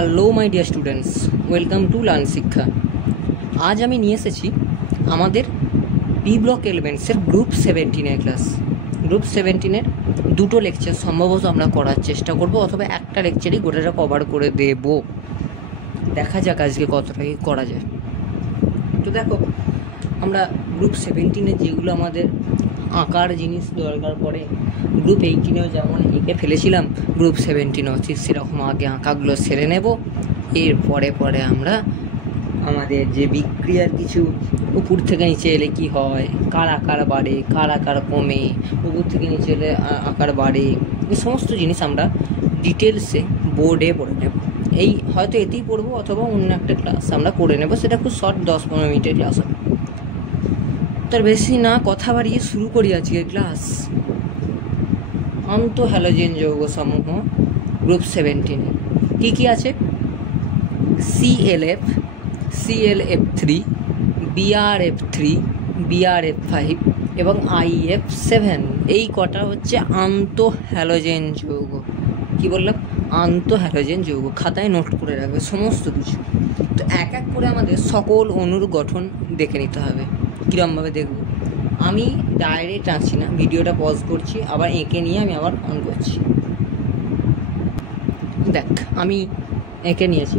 Hello my dear students, welcome to learn Shiksha. আজ আমি নিয়ে এসেছি আমাদের বি ব্লক এলিমেন্টসের গ্রুপ 17-এর ক্লাস। গ্রুপ 17-এর দুটো লেকচার সম্ভবত আমরা করার চেষ্টা করব, অথবা একটা লেকচারই গোটাটা কভার করে দেব। দেখা যাক আজকে কতটা কি করা যায়। তো দেখো, আমরা গ্রুপ 17-এ যেগুলো আমাদের আঁকার জিনিস দরকার পড়ে, গ্রুপ 18-এও যেমন এঁকে ফেলেছিলাম, গ্রুপ 17-এও ঠিক সেরকম আগে আঁকাগুলো সেরে নেব। এর পরে আমরা আমাদের যে বিক্রিয়ার কিছু উপর থেকে নিচে এলে কি হয়, কার আকার বাড়ে, কার আকার কমে, উপর থেকে নিচে এলে আকার বাড়ে, এই সমস্ত জিনিস আমরা ডিটেলসে বোর্ডে পড়ে নেব। এই হয়তো এতেই পড়বো, অথবা অন্য একটা ক্লাস আমরা করে নেব, সেটা খুব শর্ট 10-15 মিনিটের ক্লাস হবে। তার বেশি না কথা বাড়িয়ে শুরু করি আজকের ক্লাস। আন্তঃহ্যালোজেন যৌগ সমূহ গ্রুপ 17-এ কী কী আছে? ClF, ClF3, BrF3, BrF5 এবং IF7। এই কটা হচ্ছে আন্তঃহ্যালোজেন যৌগ। কি বললাম? আন্তঃহ্যালোজেন যৌগ। খাতায় নোট করে রাখবে সমস্ত কিছু। তো এক এক করে আমাদের সকল অণুর গঠন দেখে নিতে হবে। কীরকমভাবে দেখব? আমি ডাইরেক্ট আঁকছি না, ভিডিওটা পজ করছি, আবার এঁকে নিয়ে আমি আবার অন করছি। দেখ, আমি এঁকে নিয়েছি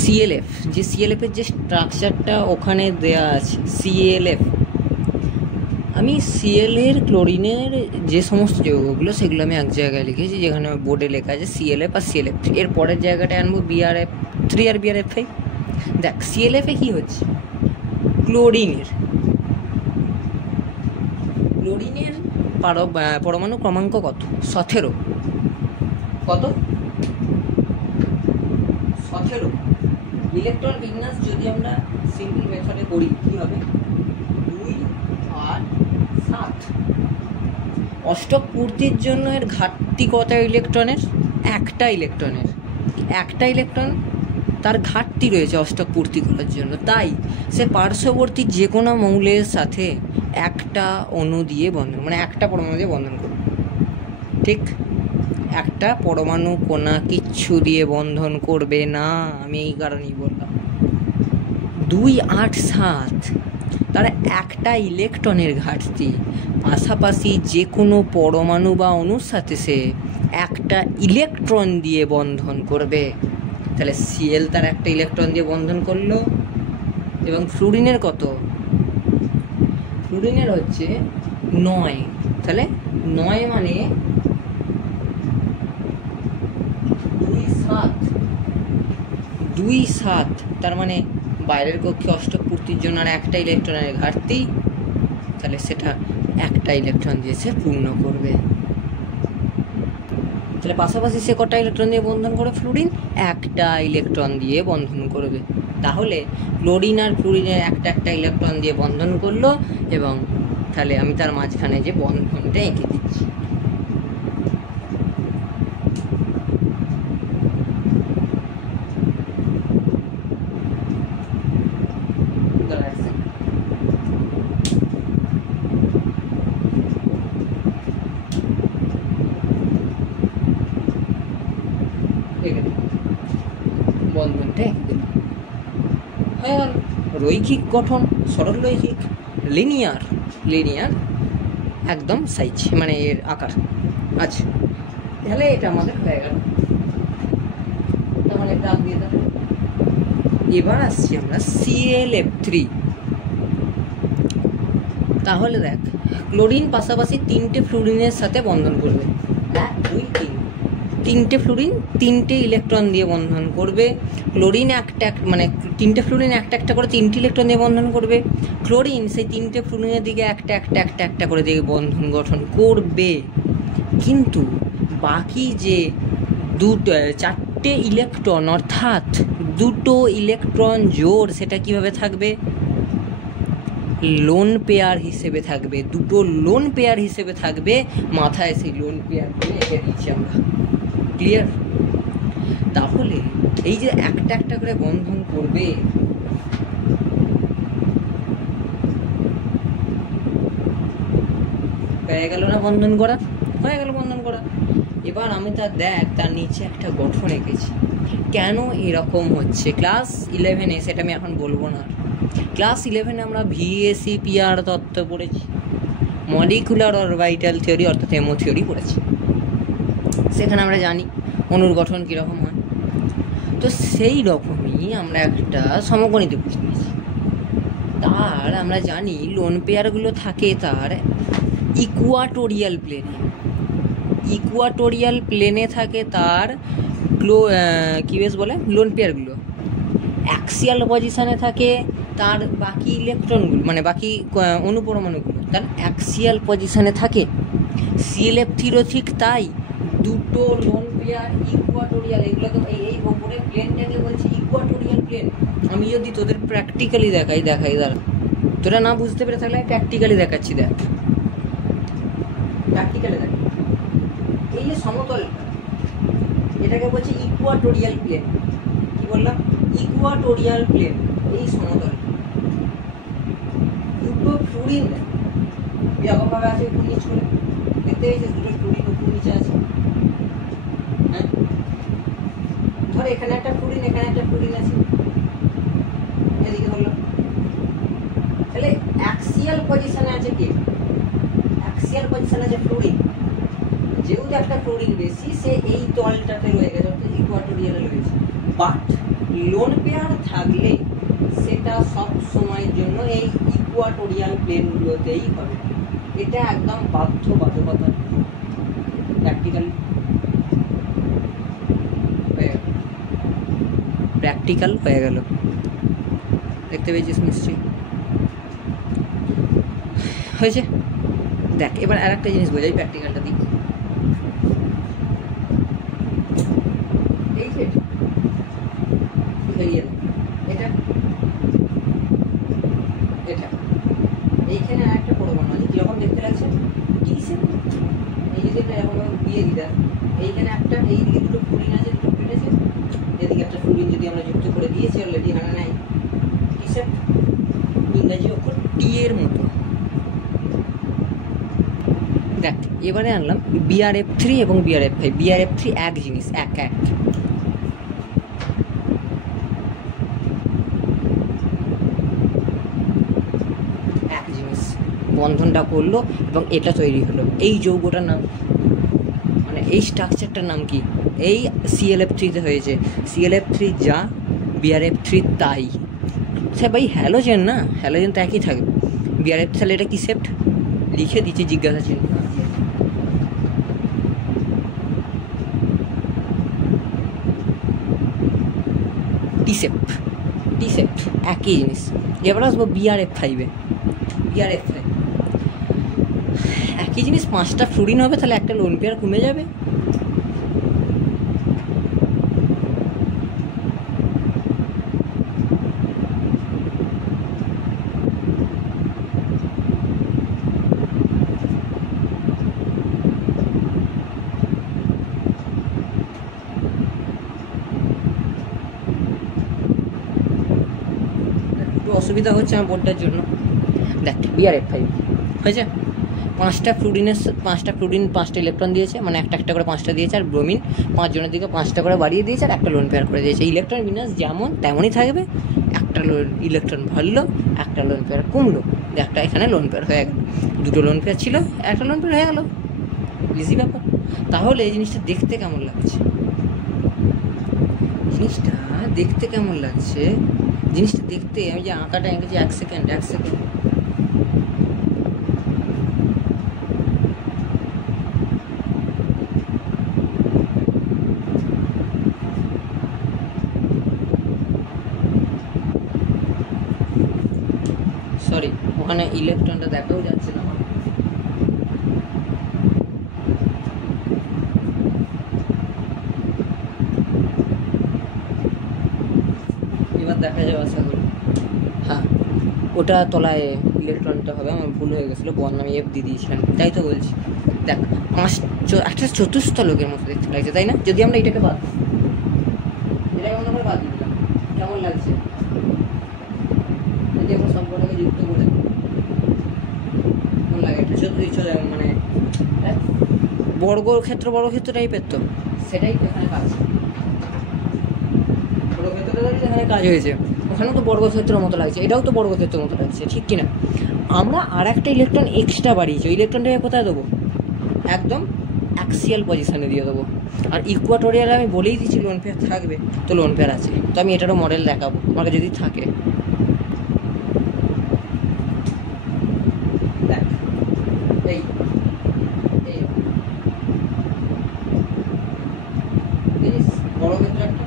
ClF। যে ClF-এর যে স্ট্রাকচারটা ওখানে দেয়া আছে, ClF, আমি Cl-এর ক্লোরিনের যে সমস্ত যৌগগুলো সেগুলো আমি এক জায়গায় লিখেছি, যেখানে বোর্ডে লেখা আছে ClF আর ClF3। এর পরের জায়গাটায় আনবো BrF3 আর BrF5। দেখ, ClF-এ কী হচ্ছে? ক্লোরিনের পরমাণু ক্রমাঙ্ক কত? 17। কত? 17। ইলেকট্রন বিন্যাস যদি আমরা সিম্পল মেথডে করি কী হবে? 2, 8, 7। অষ্টক পূর্তির জন্য এর ঘাটতি কত ইলেকট্রনের? একটা ইলেকট্রন তার ঘাটতি রয়েছে অষ্টক পূর্তি করার জন্য। তাই সে পার্শ্ববর্তী যে কোনো মৌলের সাথে একটা অণু দিয়ে বন্ধন, মানে একটা পরমাণু দিয়ে বন্ধন করবে। ঠিক, একটা পরমাণু কোনা কিচ্ছু দিয়ে বন্ধন করবে না। আমি এই কারণেই বললাম 2, 8, 7, তার একটা ইলেকট্রনের ঘাটতি। পাশাপাশি যে কোনো পরমাণু বা অণুর সাথে সে একটা ইলেকট্রন দিয়ে বন্ধন করবে। তাহলে Cl তার একটা ইলেকট্রন দিয়ে বন্ধন করলো। এবং ফ্লুরিনের কত? ফ্লুরিনের হচ্ছে 9। তাহলে 9 মানে 2, 7, তার মানে বাইরের কক্ষে অষ্টক পূর্তির জন্য আর একটা ইলেকট্রনের ঘাটতি। তাহলে সেটা একটা ইলেকট্রন দিয়ে সে পূর্ণ করবে। তাহলে পাশাপাশি সে কটা ইলেকট্রন দিয়ে বন্ধন করে? ফ্লুরিন একটা ইলেকট্রন দিয়ে বন্ধন করবে। তাহলে ক্লোরিন আর ফ্লুরিনের একটা ইলেকট্রন দিয়ে বন্ধন করলো, এবং তাহলে আমি তার মাঝখানে যে বন্ধনটা এঁকে দিচ্ছি। বন্ধনটা এঁকে দিলাম। হয়ে গেল রৈখিক গঠন, সরল রৈখিক, লিনিয়ার একদম সাইজ, মানে এর আকার। আচ্ছা, তাহলে এটা আমাদের হয়ে গেল। তাহলে ডাক দিয়ে দাও। এবার আসছি আমরা ClF3। তাহলে দেখ, ক্লোরিন পাশাপাশি 3টে ফ্লুরিনের সাথে বন্ধন করবে। 1, 2, 3, 3টে ফ্লুরিন 3টে ইলেকট্রন দিয়ে বন্ধন করবে। ক্লোরিন মানে 3টে ফ্লুরিন একটা করে 3টে ইলেকট্রন দিয়ে বন্ধন করবে। ক্লোরিন সেই 3টে ফ্লুরিনের দিকে একটা করে দিয়ে বন্ধন গঠন করবে। কিন্তু বাকি যে 4টে ইলেকট্রন, অর্থাৎ 2টো ইলেকট্রন জোড়, সেটা কিভাবে থাকবে? লোন পেয়ার হিসেবে থাকবে। 2টো লোন পেয়ার হিসেবে থাকবে। মাথায় সেই লোন পেয়ার দিয়ে এঁকে দিচ্ছি আমরা। ক্লিয়ার? তাহলে এই যে একটা করে বন্ধন করবে, হয়ে গেল না বন্ধন করা? হয়ে গেল বন্ধন করা। এবার আমি তার নিচে একটা গঠন এঁকেছি। কেন এরকম হচ্ছে? ক্লাস 11-এ, সেটা আমি এখন বলবো না। ক্লাস 11-এ আমরা VACPR তত্ত্ব পড়েছি, মলিকুলার অরবিটাল থিওরি অর্থাৎ এমও থিওরি পড়েছি। সেখানে আমরা জানি অণুর গঠন কীরকম হয়। তো সেই রকমই আমরা একটা সমকোণীতে বুঝে নিয়েছি। তার আমরা জানি লোন পেয়ারগুলো থাকে তার ইকুয়াটোরিয়াল প্লেনে থাকে তার কী বেশ বলে লোন পেয়ারগুলো। অ্যাক্সিয়াল পজিশানে থাকে তার বাকি ইলেকট্রনগুলো, মানে বাকি অনুপরমাণুগুলো তার অ্যাক্সিয়াল পজিশানে থাকে। CLF3 ঠিক তাই, দুটো লোন পেয়ার ইকুয়াটোরিয়াল, এগুলোকে এই ওপরের প্লেনটাকে বলছে ইকুয়াটোরিয়াল প্লেন। আমি যদি তোদের প্র্যাকটিক্যালি দেখাই দাঁড়া, তোরা না বুঝতে পেরে থাকলে আমি প্র্যাকটিক্যালি দেখাচ্ছি। দেখ, প্র্যাকটিক্যালি দেখ, এই যে সমতলটা, এটাকে বলছে ইকুয়াটোরিয়াল প্লেন। কি বললাম? Equatorial plane. এই সমতল দুটো ফ্লুরিন এরকমভাবে আছে, উপর নিচ করে দেখতে পেয়েছিস? দুটো ফ্লুরিন উপর নিচে আছে। হ্যাঁ, ধর এখানে একটা ফ্লুরিন, এখানে একটা ফ্লুরিন আছে, এদিকে ধরলাম। তাহলে অ্যাক্সিয়াল পজিশনে আছে কি? অ্যাক্সিয়াল পজিশনে আছে ফ্লুরিন। যেহেতু একটা ফ্লুরিন বেশি, সে এই তলটাতে রয়ে গেছে, অর্থাৎ ইকুয়াটোরিয়ালে রয়েছে। বাট লোন পেয়ার থাকলে সেটা সব সময়ের জন্য এই ইকুয়াটোরিয়াল প্লেনগুলোতেই হবে। এটা একদম বাধ্যবাধকতা, প্র্যাকটিক্যাল হয়ে গেল। দেখতে পেয়েছিস নিশ্চয়ই? হয়েছে? দেখ, এবার আর একটা জিনিস বোঝাই, প্র্যাকটিক্যালটা দিই। এই সেট এটা এটা এইখানে আর একটা পরমাণু আছে, কিরকম দেখতে লাগছে? এই যদি এরকম দিয়ে দিতাম, এইখানে একটা, এইদিকে দুটো ফ্লুরিন আছে, দুটো ফ্লুরিন আছে, এদিকে একটা ফ্লুরিন যদি আমরা যুক্ত করে দিয়েছি অলরেডি, এখানে নাই কিসের ইংরাজি অক্ষর টি এর মতো। দেখ, এবারে আনলাম BRF3 এবং BRF5। BRF3 এক জিনিস, এক জিনিস, বন্ধনটা করলো এবং এটা তৈরি হলো। এই যৌগটার নাম, মানে এই স্ট্রাকচারটার নাম কি? এই CLF3-তে হয়েছে। CLF3 যা, BRF3 তাই। সে ভাই হ্যালোজেন না, হ্যালোজেন তো একই থাকবে। BRF, তাহলে এটা কি সেপ্ট? লিখে দিচ্ছি জিজ্ঞাসা চিহ্ন। টি-সেপ্ট একই জিনিস। এবার আসবো BRF5-এ। BRF5 একই জিনিস, 5টা ফ্লুরিন হবে, তাহলে একটা লোন পেয়ার কমে যাবে। অসুবিধা হচ্ছে আমার বোর্ডটার জন্য। দেখ, BRF5 হয়েছে, 5টা ফ্লুরিন 5টা ইলেকট্রন দিয়েছে, মানে একটা করে 5টা দিয়েছে, আর ব্রোমিন 5 জনের দিকে 5টা করে বাড়িয়ে দিয়েছে, আর একটা লোন পেয়ার করে দিয়েছে। ইলেকট্রন বিন্যাস যেমন তেমনই থাকবে, একটা ইলেকট্রন বাড়লো, একটা লোন পেয়ার কমলো, একটা এখানে লোন পেয়ার হয়ে গেল। দুটো লোন পেয়ার ছিল, একটা লোন পেয়ার হয়ে গেল, ইজি ব্যাপার। তাহলে এই জিনিসটা দেখতে কেমন লাগছে? জিনিসটা দেখতে আমি যে আঁকাটা এঁকেছি, এক সেকেন্ড। সরি, ওখানে ইলেকট্রনটা দেখাও যাচ্ছে না আমার। এবার দেখা যাবে আশা করি। হ্যাঁ, ওটা তলায় ইলেকট্রনটা হবে, আমার ভুল হয়ে গেছিলো, বর্ণ আমি F দিয়ে দিয়েছিলাম, তাই তো বলছি। দেখ, একটা চতুস্থলকের মতো দেখতে লাগছে, তাই না? যদি আমরা এটাকে বাদ দিলাম, কেমন লাগছে? যদি আমরা সম্পর্কটাকে যুক্ত করে, কেমন লাগে? মানে বর্গক্ষেত্র টাইপের, তো সেটাই এখানে কাজ, বর্গক্ষেত্রটা এখানে কাজ হয়েছে, ওখানেও তো বর্গক্ষেত্রের মতো লাগছে, এটাও তো বর্গক্ষেত্রের মতো লাগছে, ঠিক কিনা? আমরা আর একটা ইলেকট্রন এক্সট্রা বাড়িয়েছি, ওই ইলেকট্রনটাকে কোথায় দেবো? একদম অ্যাক্সিয়াল পজিশানে দিয়ে দেবো। আর ইকুয়াটোরিয়ালে আমি বলেই দিচ্ছি লোন পেয়ার থাকবে, তো লোন পেয়ার আছে, তো আমি এটারও মডেল দেখাবো আমাকে যদি থাকে। দেখ এই বর্গক্ষেত্র একটা,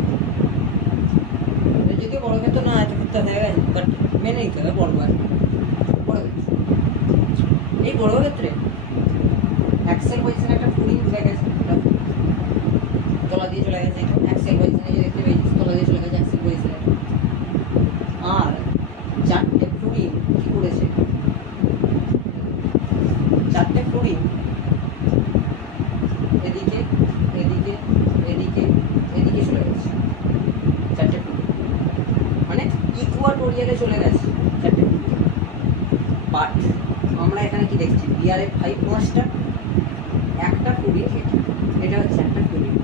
যদিও বর্গক্ষেত্র না আছে হয়ে গেছে, বাট মেনে নিতে হবে বর্গক্ষেত্র। এই বর্গক্ষেত্রে অ্যাক্সিয়াল পজিশনে একটা ফ্লুইড ঢুকে গেছে, তলা দিয়ে চলে গেছে, অ্যাক্সিয়াল পজিশনে যে দেখতে পেয়েছিস তলা দিয়ে চলে গেছে অ্যাক্সিয়াল পজিশনে। আর চারটে ফ্লুইড কি করেছে, চারটে ফ্লুইড এদিকে এদিকে এদিকে এদিকে চলে গেছে, চারটে ফ্লুইড মানে ইকুয়াটোরিয়ালে চলে গেছে চারটে ফ্লুইড। বাট আমরা এখানে কি দেখছি, বিআরএফ 5 5টা, একটা ফ্লুইড, এটা হচ্ছে একটা ফ্লুইড,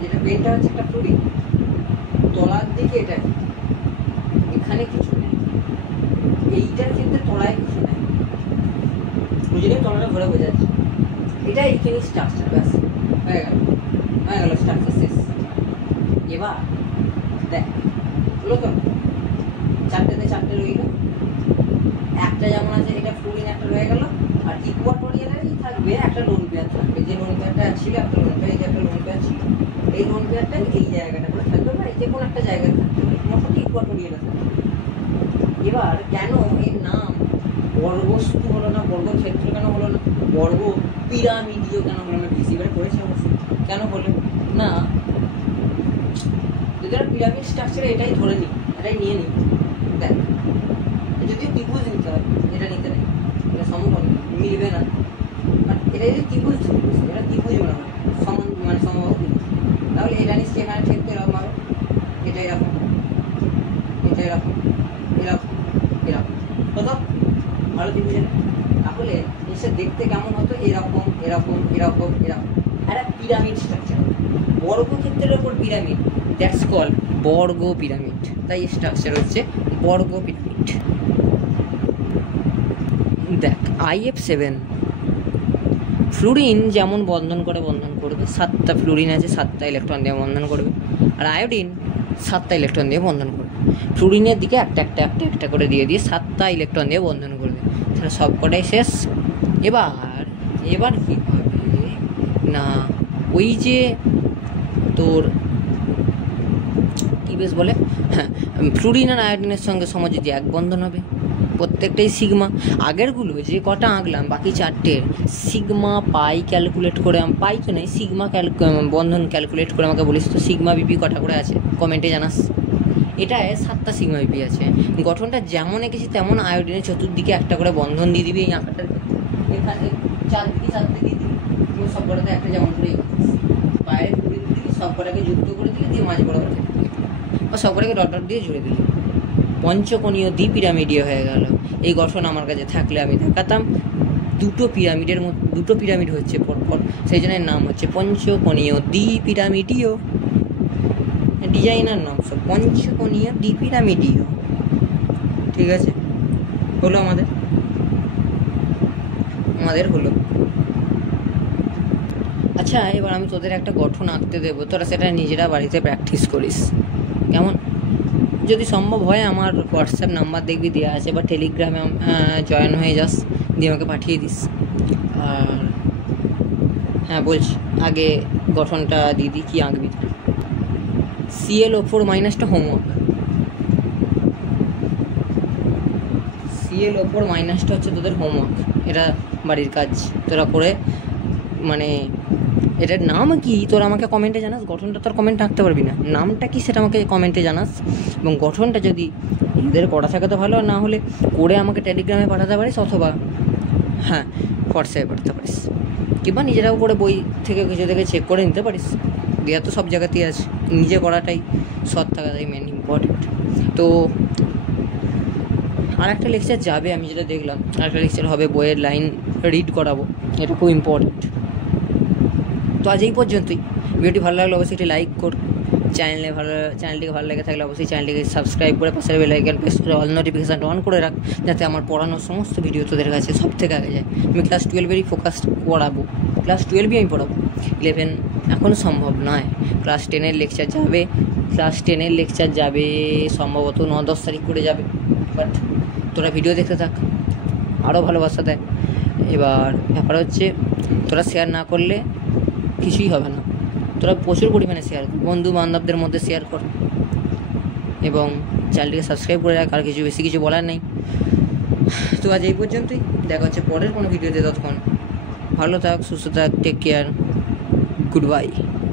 যেটা পেনটা হচ্ছে একটা ফ্লুইড, তলার দিকে এটা, এখানে কিছু নেই, এইটার ক্ষেত্রে তলায় কিছু নেই, বুঝলি? তলাটা ঘরে বোঝাচ্ছে, এটা এইখানে স্ট্রাকচার, ব্যাস হয়ে গেল স্ট্রাকচার শেষ। এবার দেখ হলো তো, চারটেতে চারটে রইল, একটা যেমন আছে এটা ফ্লুইড একটা রয়ে গেল, আর ইকুয়াটোরিয়ালেই থাকবে একটা লোন পেয়ার থাকবে, যে লোন পেয়ারটা ছিল একটা লোন পেয়ার, এই যে একটা লোন পেয়ার ছিল, এই লোন পেয়ারটা এই জায়গাটা করে থাকবে, বা যে কোনো একটা জায়গায় থাকতে পারে, মোটামুটি ইকুয়াটোরিয়ালে থাকবে। এবার কেন এর নাম বর্গস্তু হলো না, বর্গক্ষেত্র কেন হলো না, বর্গ পিরামিডীয় কেন হলো না? বেশি এবারে পড়েছে অবশ্যই, কেন হলো না? যদি পিরামিড স্ট্রাকচারে এটাই ধরে নিই, এটাই নিয়ে নিই, দেখ যদিও ত্রিভুজ নিতে হয়, এটা নিতে নেই, এটা সমকোণ মিলবে না, বাট এটা যদি ত্রিভুজ, এটা ত্রিভুজ মনে হয় সমান, মানে সমবাহু ত্রিভুজ, তাহলে এটা নিশ্চয়ই এখানে ঠিক এরকম হবে, এটা এরকম, এটা এরকম, এরকম এরকম, কত ভালো ত্রিভুজ। তাহলে নিশ্চয় দেখতে কেমন হতো, এরকম এরকম এরকম এরকম, একটা পিরামিড স্ট্রাকচার, বর্গক্ষেত্রের ওপর পিরামিড, দ্যাটস কল্ড বর্গ পিরামিড, তাই স্ট্রাকচার হচ্ছে বর্গ পিরামিড। দেখ IF7 ফ্লুরিন যেমন বন্ধন করবে, 7টা ফ্লুরিন আছে, 7টা ইলেকট্রন দিয়ে বন্ধন করবে, আর আয়োডিন 7টা ইলেকট্রন দিয়ে বন্ধন করবে, ফ্লুরিনের দিকে একটা একটা একটা একটা করে দিয়ে 7টা ইলেকট্রন দিয়ে বন্ধন করবে, তাহলে সব কটাই শেষ। এবার কি হবে না, ওই যে তোর কি বেশ বলে, হ্যাঁ, ফ্লুরিন আর আয়োডিনের সঙ্গে সমযোজী এক বন্ধন হবে, প্রত্যেকটাই সিগমা। আগেরগুলো যে কটা আঁকলাম বাকি চারটের সিগমা পাই ক্যালকুলেট করে, পাই তো নেই, সিগমা বন্ধন ক্যালকুলেট করে আমাকে বলিস তো সিগমা বিপি কটা করে আছে, কমেন্টে জানাস। এটায় 7টা সিগমা বিপি আছে, গঠনটা যেমন এঁকেছি তেমন আয়োডিনের চতুর্দিকে একটা করে বন্ধন দিয়ে দিবি, এই আঁকাটার এখানে চারদিকে দিয়ে দিবি, সব কটাতে একটা যেমন করে বাইরে ঘুরে দিবি, সব কটাকে যুক্ত করে দিলে দিয়ে মাঝ বরাবর বা সব কটাকে ডট ডট দিয়ে জুড়ে দিলি, পঞ্চকোণীয় দ্বিপিরামিডীয় হয়ে গেল। এই গঠন আমার কাছে থাকলে আমি দেখাতাম, দুটো পিরামিড হচ্ছে পরপর, সেই জন্য নাম হচ্ছে পঞ্চকোণীয় দ্বিপিরামিডীয়, ডিজাইনার নাম সব পঞ্চকোণীয় দ্বিপিরামিডীয়। ঠিক আছে, হলো আমাদের হলো। আচ্ছা, এবার আমি তোদের একটা গঠন আঁকতে দেবো, তোরা সেটা নিজেরা বাড়িতে প্র্যাকটিস করিস, কেমন? যদি সম্ভব হয় আমার হোয়াটসঅ্যাপ নাম্বার দেখবি দেওয়া আছে, বা টেলিগ্রামে জয়েন হয়ে যাস, দিয়ে আমাকে পাঠিয়ে দিস। আর হ্যাঁ বলছি, আগে গঠনটা দিদি কি আঁকবি? ClO4- হোমওয়ার্ক, ClO4- হচ্ছে তোদের হোমওয়ার্ক, এটা বাড়ির কাজ তোরা করে, মানে এটার নাম কি তোরা আমাকে কমেন্টে জানাস, গঠনটা তোর কমেন্টে আঁকতে পারবি না, নামটা কি সেটা আমাকে কমেন্টে জানাস, এবং গঠনটা যদি এদের করা থাকে তো ভালো, না হলে করে আমাকে টেলিগ্রামে পাঠাতে পারিস, অথবা হ্যাঁ হোয়াটসঅ্যাপে পাঠাতে পারিস, কিংবা নিজেরাও করে বই থেকে কিছু থেকে চেক করে নিতে পারিস, দেওয়া তো সব জায়গাতেই আছে, নিজে করাটাই সৎ থাকাটাই মেন ইম্পর্টেন্ট। তো আর একটা লেকচার যাবে, আমি যেটা দেখলাম, আর একটা লেকচার হবে বইয়ের লাইন রিড করাবো, এটা খুব ইম্পর্টেন্ট। তো আজ এই পর্যন্তই। ভিডিওটি ভালো লাগলে অবশ্যই একটি লাইক কর, চ্যানেলটিকে ভালো লেগে থাকলে অবশ্যই চ্যানেলটিকে সাবস্ক্রাইব করে পাশের বেল আইকন প্রেস করে অল নোটিফিকেশানটা অন করে রাখ, যাতে আমার পড়ানোর সমস্ত ভিডিও তোদের কাছে সব থেকে আগে যায়। আমি ক্লাস 12-এরই ফোকাস পড়াবো, ক্লাস 12ই আমি পড়াবো, 11 এখনও সম্ভব নয়। ক্লাস 10-এর লেকচার যাবে সম্ভবত 9-10 তারিখ করে যাবে। বাট তোরা ভিডিও দেখতে থাক, আরও ভালোবাসা দেয়। এবার ব্যাপার হচ্ছে, তোরা শেয়ার না করলে কিছুই হবে না। তোরা প্রচুর পরিমাণে শেয়ার কর, বন্ধু বান্ধবদের মধ্যে শেয়ার কর, এবং চ্যানেলটিকে সাবস্ক্রাইব করে রাখ। আর বেশি কিছু বলার নেই। তো আজ এই পর্যন্তই, দেখা হচ্ছে পরের কোনো ভিডিওতে। ততক্ষণ ভালো থাক, সুস্থ থাক, টেক কেয়ার, গুড বাই।